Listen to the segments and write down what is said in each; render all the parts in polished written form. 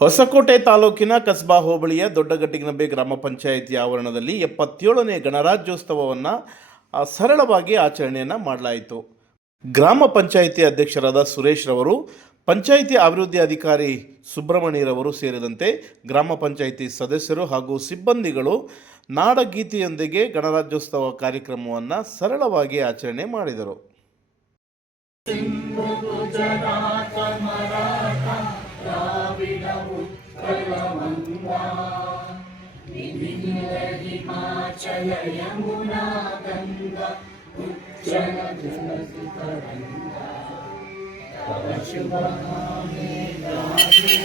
ಹೊಸಕೋಟೆ ತಾಲೂಕಿನ ಕಸ್ಬಾ ಹೋಬಳಿಯ ದೊಡ್ಡಗಟ್ಟಿಗನಬೆ ಗ್ರಾಮ ಪಂಚಾಯಿತಿ ಆವರಣದಲ್ಲಿ 77ನೇ ಗಣರಾಜ್ಯೋತ್ಸವವನ್ನು ಸರಳವಾಗಿ ಆಚರಣೆಯನ್ನು ಮಾಡಲಾಯಿತು. ಗ್ರಾಮ ಪಂಚಾಯಿತಿ ಅಧ್ಯಕ್ಷರಾದ ಸುರೇಶ್ ರವರು, ಪಂಚಾಯಿತಿ ಅಭಿವೃದ್ಧಿ ಅಧಿಕಾರಿ ಸುಬ್ರಹ್ಮಣ್ಯರವರು ಸೇರಿದಂತೆ ಗ್ರಾಮ ಪಂಚಾಯಿತಿ ಸದಸ್ಯರು ಹಾಗೂ ಸಿಬ್ಬಂದಿಗಳು ನಾಡಗೀತೆಯೊಂದಿಗೆ ಗಣರಾಜ್ಯೋತ್ಸವ ಕಾರ್ಯಕ್ರಮವನ್ನು ಸರಳವಾಗಿ ಆಚರಣೆ ಮಾಡಿದರು. ಹಿಮಾಚಲ ಯಮುನಾ ಗಂಗಾ ಉಜ್ಜಲ ಜಲಸಿತರಂಗಾ ತವ ಶುಭ ನಾಮೇ ಗಾಯೇ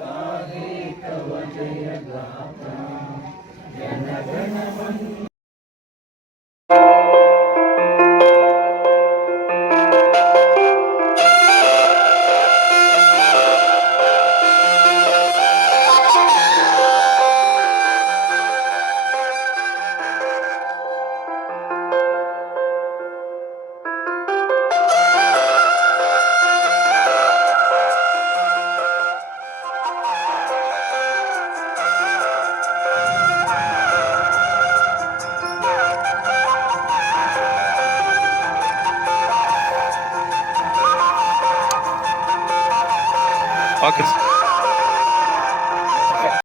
ಗಾಯೇ ತವ ಜಯ ಗಾತಾ ಜನ ಗಣ ವಂದನಾ. Okay.